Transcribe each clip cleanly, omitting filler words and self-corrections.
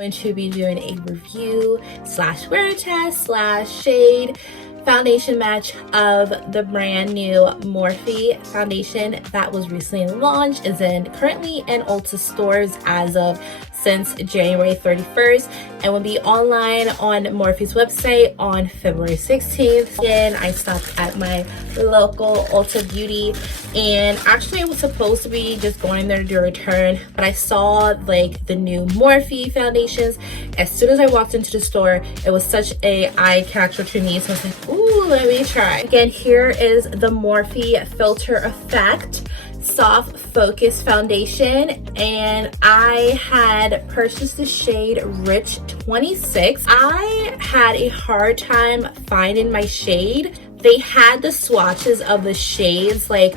Going to be doing a review slash wear test slash shade foundation match of the brand new Morphe foundation that was recently launched. Is currently in Ulta stores as of since January 31st and will be online on Morphe's website on February 16th. Again, I stopped at my local Ulta Beauty, and actually I was supposed to be just going there to do a return, but I saw like the new Morphe foundations. As soon as I walked into the store, it was such a eye catcher to me, so I was like, ooh, let me try. Again, here is the Morphe Filter Effect Soft Focus Foundation, and I had purchased the shade Rich 26. I had a hard time finding my shade. They had the swatches of the shades like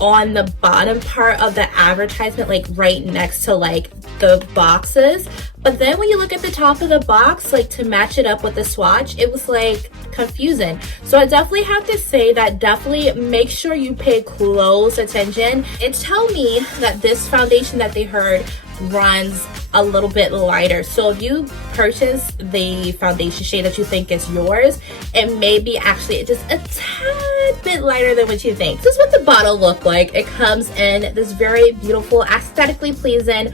on the bottom part of the advertisement, like right next to like the boxes, but then when you look at the top of the box, like to match it up with the swatch, it was like confusing. So I definitely have to say that definitely make sure you pay close attention. It tell me that this foundation that they heard runs a little bit lighter. So if you purchase the foundation shade that you think is yours, it may be actually just a tad bit lighter than what you think. This is what the bottle looked like. It comes in this very beautiful, aesthetically pleasing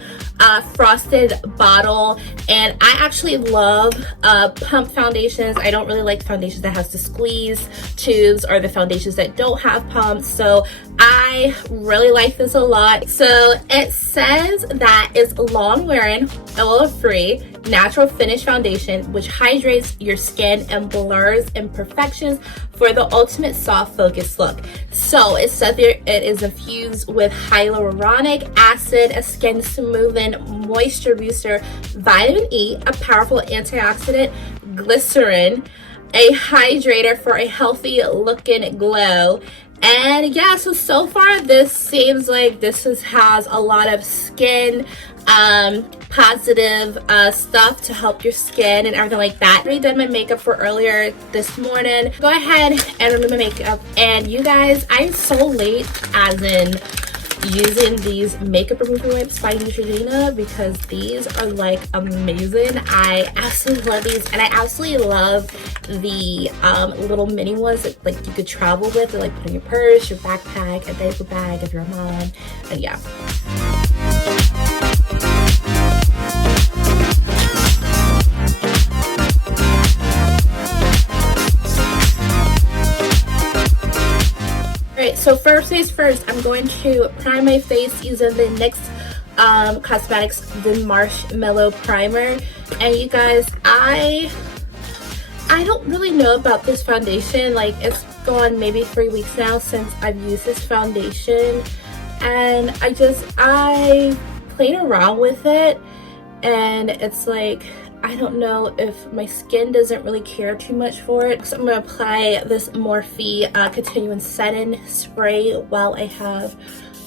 frosted bottle, and I actually love pump foundations. I don't really like foundations that has to squeeze tubes or the foundations that don't have pumps, so I really like this a lot. So it says that it's long wearing, oil free, natural finish foundation which hydrates your skin and blurs imperfections for the ultimate soft focus look. So it said there it is infused with hyaluronic acid, a skin smoothing moisture booster, vitamin E, a powerful antioxidant, glycerin, a hydrator for a healthy looking glow. And yeah, so far this seems like this has a lot of skin positive stuff to help your skin and everything like that. I already did my makeup for earlier this morning. Go ahead and remove my makeup. And you guys, I'm so late as in using these makeup remover wipes by Neutrogena because these are like amazing. I absolutely love these, and I absolutely love the little mini ones that like you could travel with, or like put in your purse, your backpack, a diaper bag if you're a mom. And yeah. Alright, so first things first, I'm going to prime my face using the NYX Cosmetics the Marshmallow Primer. And you guys, I don't really know about this foundation. Like, it's gone maybe 3 weeks now since I've used this foundation, and I played around with it, and it's like, I don't know if my skin doesn't really care too much for it. So I'm going to apply this Morphe Continuing Setting Spray while I have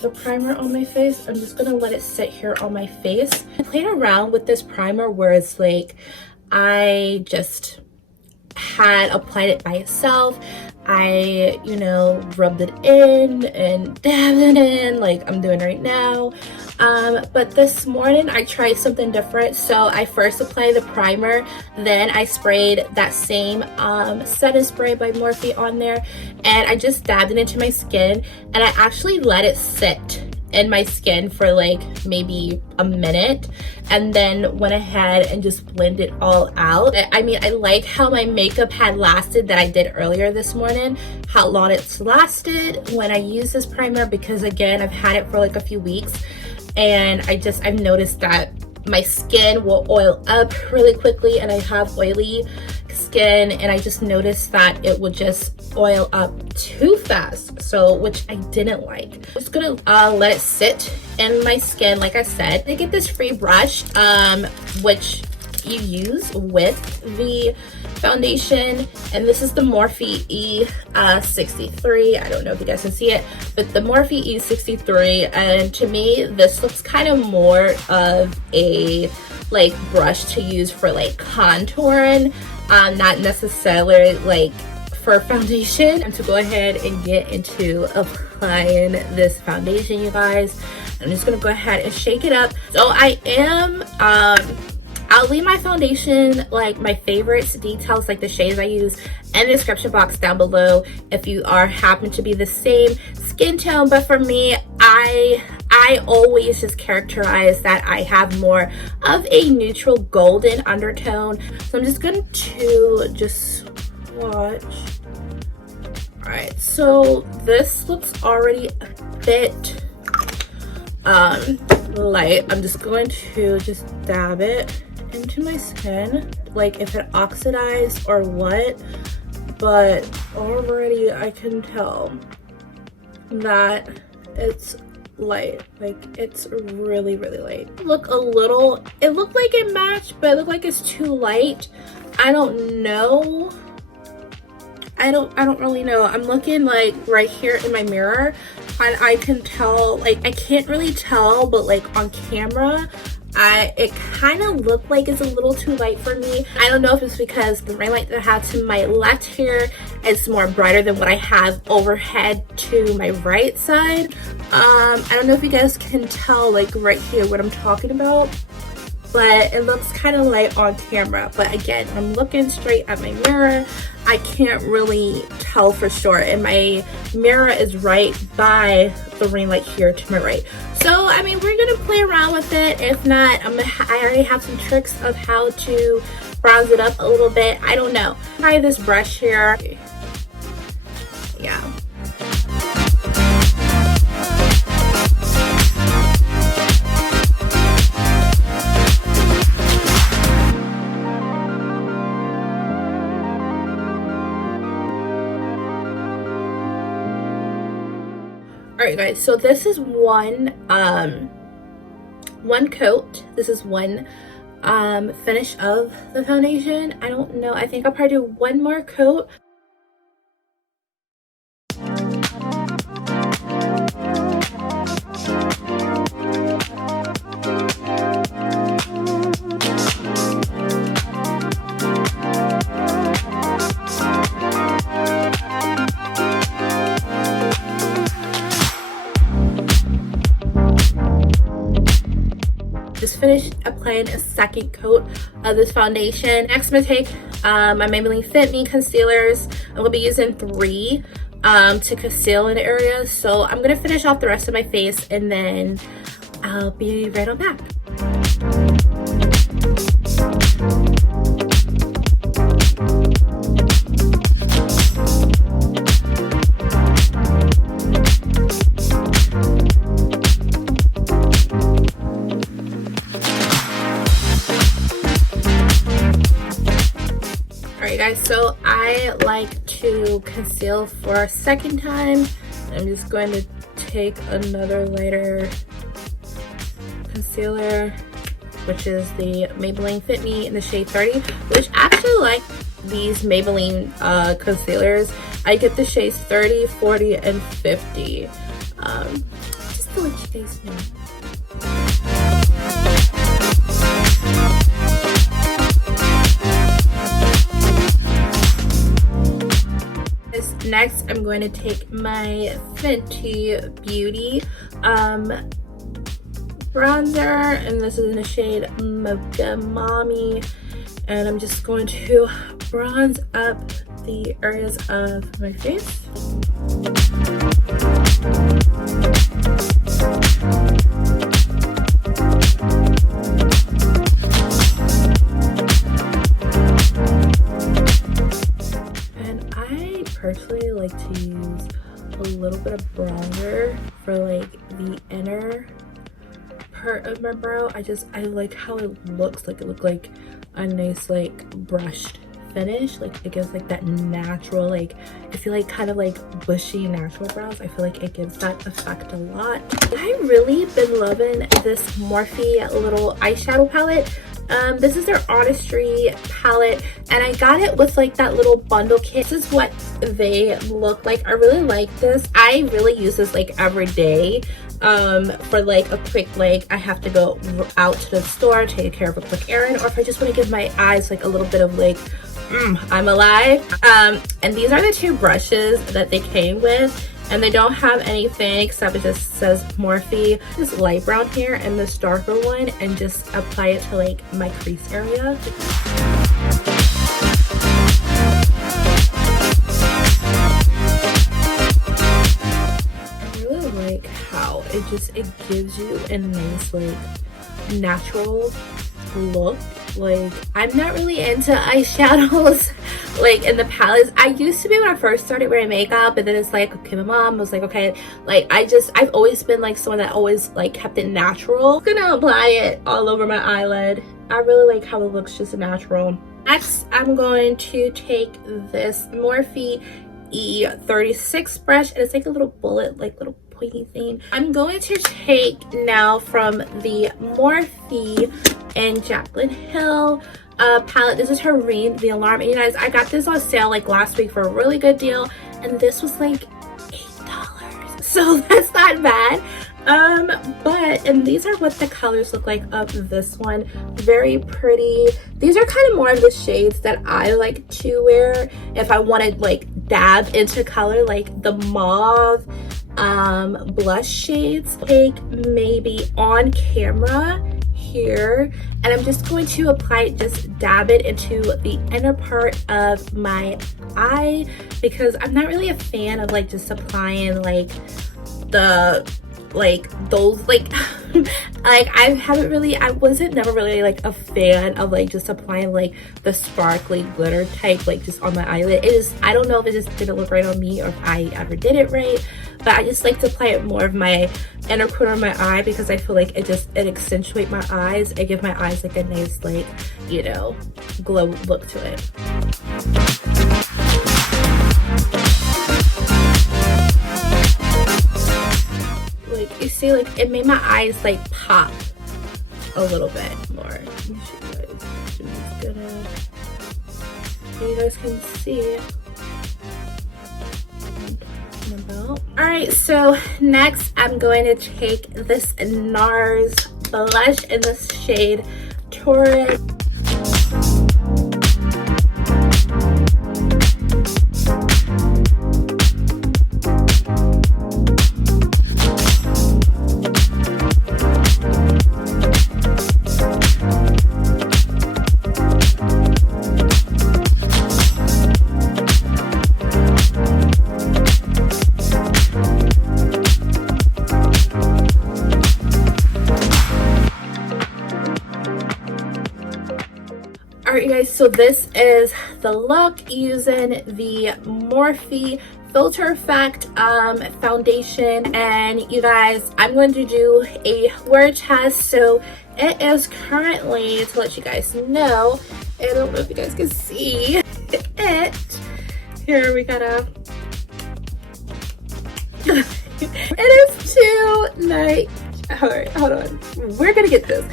the primer on my face. I'm just going to let it sit here on my face. I played around with this primer where it's like I just had applied it by itself. I, rubbed it in and dabbed it in like I'm doing right now. But this morning I tried something different. So I first applied the primer, then I sprayed that same setting spray by Morphe on there, and I just dabbed it into my skin, and I actually let it sit in my skin for like maybe a minute, and then went ahead and just blended it all out. I mean, I like how my makeup had lasted that I did earlier this morning, how long it's lasted when I use this primer, because again, I've had it for like a few weeks, and I've noticed that my skin will oil up really quickly, and I have oily skin, and I just noticed that it would just oil up too fast, so which I didn't like. I'm just gonna let it sit in my skin. Like I said, I get this free brush which you use with the foundation, and this is the Morphe E63. I don't know if you guys can see it, but the Morphe E63, and to me this looks kind of more of a like brush to use for like contouring, not necessarily like for foundation. And to go ahead and get into applying this foundation, you guys, I'm just gonna go ahead and shake it up. So I am I'll leave my foundation, like my favorites, details, like the shades I use, in the description box down below if you are happen to be the same skin tone. But for me, I always just characterize that I have more of a neutral golden undertone. So I'm just going to just swatch. All right, so this looks already a bit light. I'm just going to just dab it into my skin, like if it oxidized or what, but already I can tell that it's light. Like it's really light. It looked like it matched, but it looked like it's too light. I don't know. I don't really know. I'm looking like right here in my mirror and I can tell, like I can't really tell, but like on camera it kind of looked like it's a little too light for me. I don't know if it's because the ring light that I have to my left here is more brighter than what I have overhead to my right side. I don't know if you guys can tell like right here what I'm talking about, but it looks kind of light on camera. But again, I'm looking straight at my mirror, I can't really tell for sure, and my mirror is right by the ring light here to my right. So I mean, we're gonna play around with it. If not, I already have some tricks of how to bronze it up a little bit. I don't know. Try this brush here. Yeah. Alright guys, so this is one coat. This is one finish of the foundation. I don't know, I think I'll probably do one more coat. Just finished applying a second coat of this foundation. Next, I'm gonna take my Maybelline Fit Me concealers. I'm gonna be using 3 to conceal in areas. So I'm gonna finish off the rest of my face and then I'll be right on back. Guys, so I like to conceal for a second time. I'm just going to take another lighter concealer, which is the Maybelline Fit Me in the shade 30, which I actually like these Maybelline concealers. I get the shades 30, 40, and 50. Just to let you guys know. Next, I'm going to take my Fenty Beauty bronzer, and this is in the shade Mocha Mommy, and I'm just going to bronze up the areas of my face. Personally like to use a little bit of bronzer for like the inner part of my brow. I like how it looks. Like it looked like a nice like brushed finish. Like it gives like that natural, like if you like kind of like bushy natural brows, I feel like it gives that effect a lot. I really been loving this Morphe little eyeshadow palette. This is their Artistry palette, and I got it with like that little bundle kit. This is what they look like. I really like this. I really use this like every day for like a quick, like I have to go out to the store, take care of a quick errand, or if I just want to give my eyes like a little bit of like I'm alive. And these are the 2 brushes that they came with, and they don't have anything except it just says Morphe. This light brown hair and this darker one, and just apply it to like my crease area. I really like how it gives you a nice like natural look. Like, I'm not really into eyeshadows like in the palettes. I used to be when I first started wearing makeup, but then it's like, okay, my mom was like, okay, like I've always been like someone that always like kept it natural. I'm gonna apply it all over my eyelid. I really like how it looks just natural. Next, I'm going to take this Morphe E36 brush, and it's like a little bullet, like little pointy thing. I'm going to take now from the Morphe and Jaclyn Hill palette. This is her Ring the Alarm, and you guys, I got this on sale like last week for a really good deal, and this was like $8, so that's not bad. And these are what the colors look like of this one. Very pretty. These are kind of more of the shades that I like to wear if I wanted like dab into color, like the mauve blush shades. Take maybe on camera here, and I'm just going to apply it, just dab it into the inner part of my eye, because I'm not really a fan of like just applying like the those like like I wasn't never really like a fan of like just applying like the sparkly glitter type like just on my eyelid. It is, I don't know if it just didn't look right on me or if I ever did it right, but I just like to apply it more of my inner corner of my eye, because I feel like it accentuates my eyes. It gives my eyes like a nice like, you know, glow look to it. Like, you see, like it made my eyes like pop a little bit more. Let me show you guys. So you guys can see. Alright, so next I'm going to take this NARS blush in the shade Taurus. Alright, you guys, so this is the look using the Morphe Filter Effect foundation. And you guys, I'm going to do a wear test. So it is currently, to let you guys know, I don't know if you guys can see it. Here we gotta it is 2:19. Alright, hold on, we're gonna get this.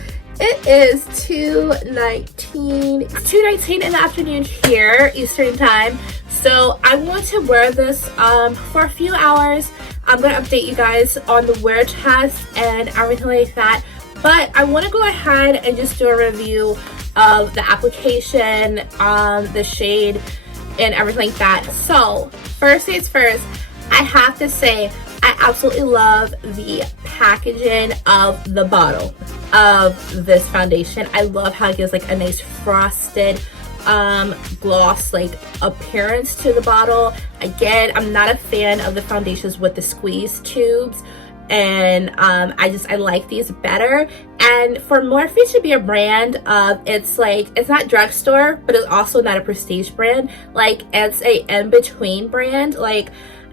It is 2:19. It's 2:19 in the afternoon here, Eastern time. So I want to wear this for a few hours. I'm gonna update you guys on the wear test and everything like that. But I want to go ahead and just do a review of the application, the shade, and everything like that. So first things first, I have to say I absolutely love the packaging of the bottle of this foundation. I love how it gives like a nice frosted gloss like appearance to the bottle. Again, I'm not a fan of the foundations with the squeeze tubes, and I like these better. And for Morphe to be a brand of, it's like, it's not drugstore, but it's also not a prestige brand. Like, it's a in-between brand. Like,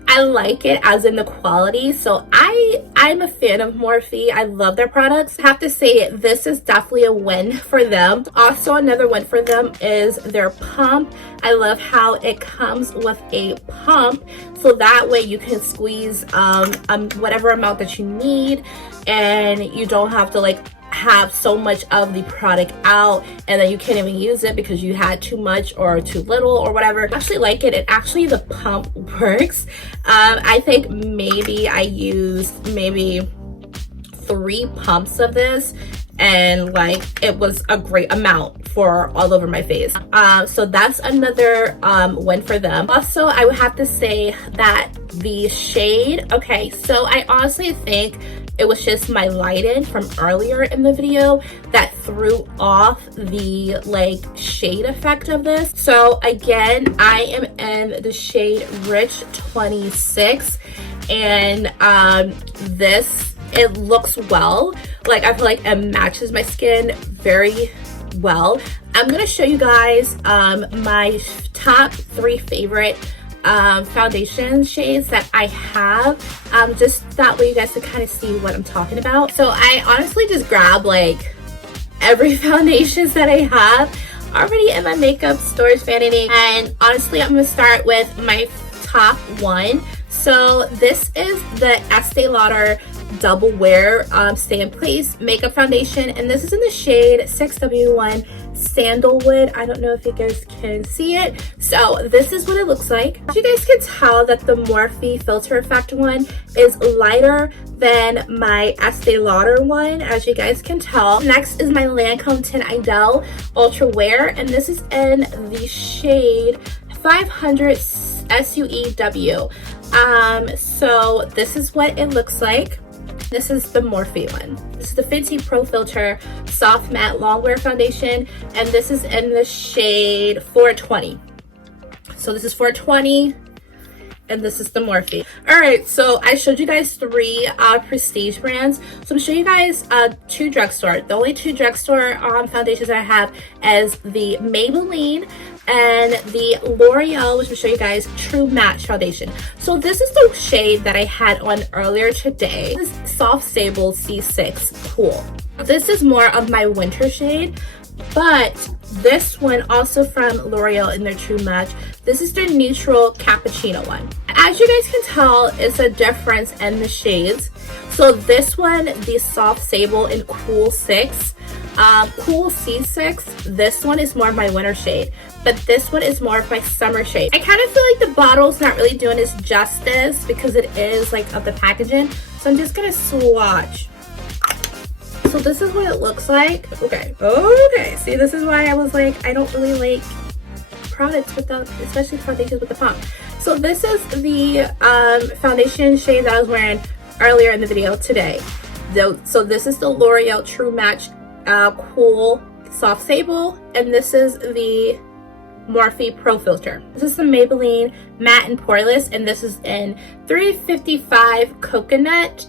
I like it as in the quality. So I'm a fan of Morphe. I love their products. I have to say this is definitely a win for them. Also, another win for them is their pump. I love how it comes with a pump, so that way you can squeeze whatever amount that you need, and you don't have to like have so much of the product out and then you can't even use it because you had too much or too little or whatever. I actually like it. The pump works. I think maybe I used maybe 3 pumps of this, and like it was a great amount for all over my face. So that's another win for them. Also, I would have to say that the shade, okay, so I honestly think it was just my lighting from earlier in the video that threw off the like shade effect of this. So again, I am in the shade Rich 26, and this, it looks well. Like I feel like it matches my skin very well. I'm gonna show you guys my top 3 favorite foundation shades that I have, just that way you guys can kind of see what I'm talking about. So I honestly just grabbed like every foundations that I have already in my makeup storage vanity, and honestly I'm gonna start with my top one. So this is the Estee Lauder Double Wear Stay in Place makeup foundation, and this is in the shade 6W1 Sandalwood. I don't know if you guys can see it. So this is what it looks like. You guys can tell that the Morphe Filter Effect one is lighter than my Estee Lauder one, as you guys can tell. Next is my Lancome Tin Idol Ultra Wear, and this is in the shade 500 SUEW. So this is what it looks like. This is the Morphe one. This is the Fenty Pro Filter Soft Matte Longwear Foundation, and this is in the shade 420. So this is 420, and this is the Morphe. All right, so I showed you guys 3 prestige brands. So I'm gonna show you guys 2 drugstore. The only 2 drugstore foundations I have is the Maybelline and the L'Oreal, which will show you guys True Match Foundation. So this is the shade that I had on earlier today. This is Soft Sable C6 Cool. This is more of my winter shade, but this one also from L'Oreal in their True Match. This is their Neutral Cappuccino one. As you guys can tell, it's a difference in the shades. So this one, the Soft Sable in Cool 6, Cool C6, this one is more of my winter shade, but this one is more of my summer shade. I kind of feel like the bottle's not really doing its justice because it is like of the packaging. So I'm just gonna swatch. So this is what it looks like. Okay, see, this is why I was like, I don't really like products without, especially foundations with the pump. So this is the foundation shade that I was wearing earlier in the video today. So this is the L'Oreal True Match Cool Soft Sable, and this is the Morphe Pro Filter. This is the Maybelline Matte and Poreless, and this is in 355 Coconut.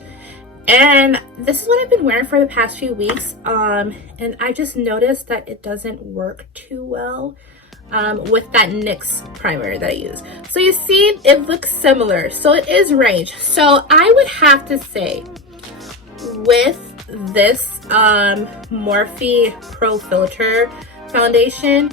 And this is what I've been wearing for the past few weeks, and I just noticed that it doesn't work too well with that NYX primer that I use. So you see, it looks similar, so it is range. So I would have to say with this Morphe Pro Filter foundation,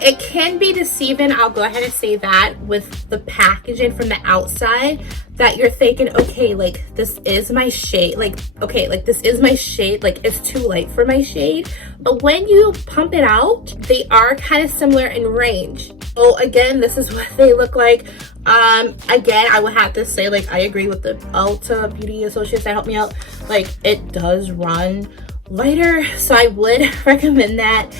it can be deceiving. I'll go ahead and say that with the packaging from the outside, that you're thinking, okay, like this is my shade, like okay, like this is my shade, like it's too light for my shade. But when you pump it out, they are kind of similar in range. So again, this is what they look like. Again, I would have to say, like, I agree with the Ulta Beauty Associates that helped me out. Like, it does run lighter, so I would recommend that.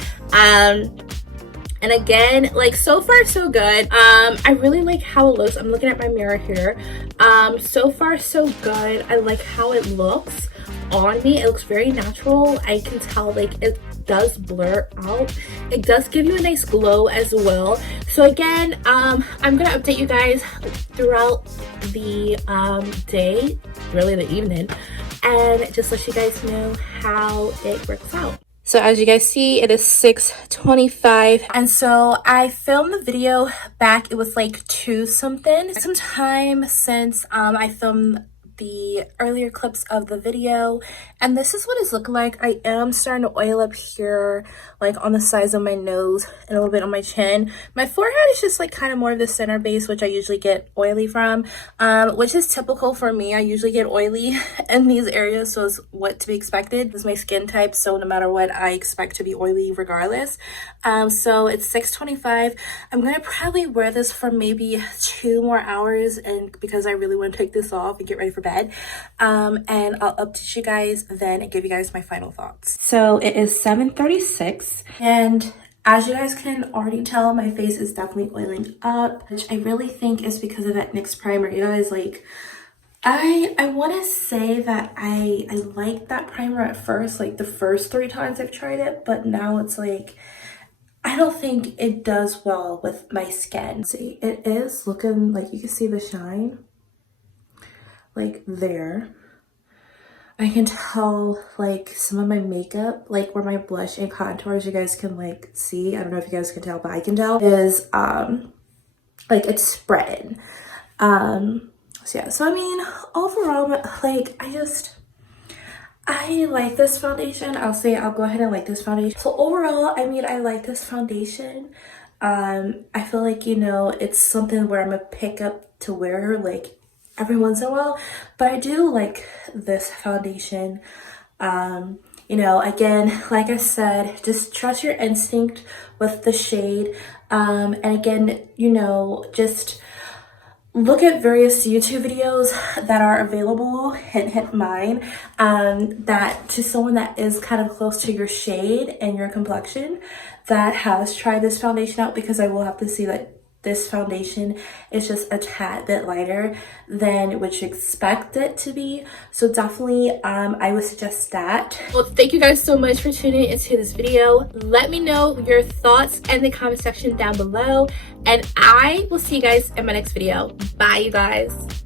And again, like, so far so good. I really like how it looks. I'm looking at my mirror here. So far so good. I like how it looks on me. It looks very natural. I can tell, like, it does blur out. It does give you a nice glow as well. So again, I'm gonna update you guys throughout the day, really the evening, and just let you guys know how it works out. So as you guys see, it is 6:25, and so I filmed the video back, it was like 2 something, some time since I filmed the earlier clips of the video, and this is what it's looking like. I am starting to oil up here, like on the sides of my nose and a little bit on my chin. My forehead is just like kind of more of the center base, which I usually get oily from, which is typical for me. I usually get oily in these areas, so it's what to be expected. This is my skin type, so no matter what, I expect to be oily regardless. So it's 6:25. I'm gonna probably wear this for maybe 2 more hours, and because I really want to take this off and get ready for bed. bed, and I'll update you guys then and give you guys my final thoughts. So it is 7:36, and as you guys can already tell, my face is definitely oiling up, which I really think is because of that NYX primer. You guys, like, I want to say that I liked that primer at first, like the first 3 times I've tried it, but now it's like, I don't think it does well with my skin. See, it is looking like, you can see the shine, like there. I can tell like some of my makeup, like where my blush and contours, you guys can like see, I don't know if you guys can tell, but I can tell, is like it's spreading. So yeah, so I mean, overall, like I like this foundation. I'll go ahead and like this foundation. So overall, I mean, I like this foundation. I feel like, you know, it's something where I'm gonna pick up to wear like every once in a while, but I do like this foundation. You know, again, like I said, just trust your instinct with the shade. And again, you know, just look at various YouTube videos that are available, hint mine, that to someone that is kind of close to your shade and your complexion that has tried this foundation out, because I will have to see that this foundation is just a tad bit lighter than what you expect it to be. So definitely, I would suggest that. Well, thank you guys so much for tuning into this video. Let me know your thoughts in the comment section down below, and I will see you guys in my next video. Bye, you guys.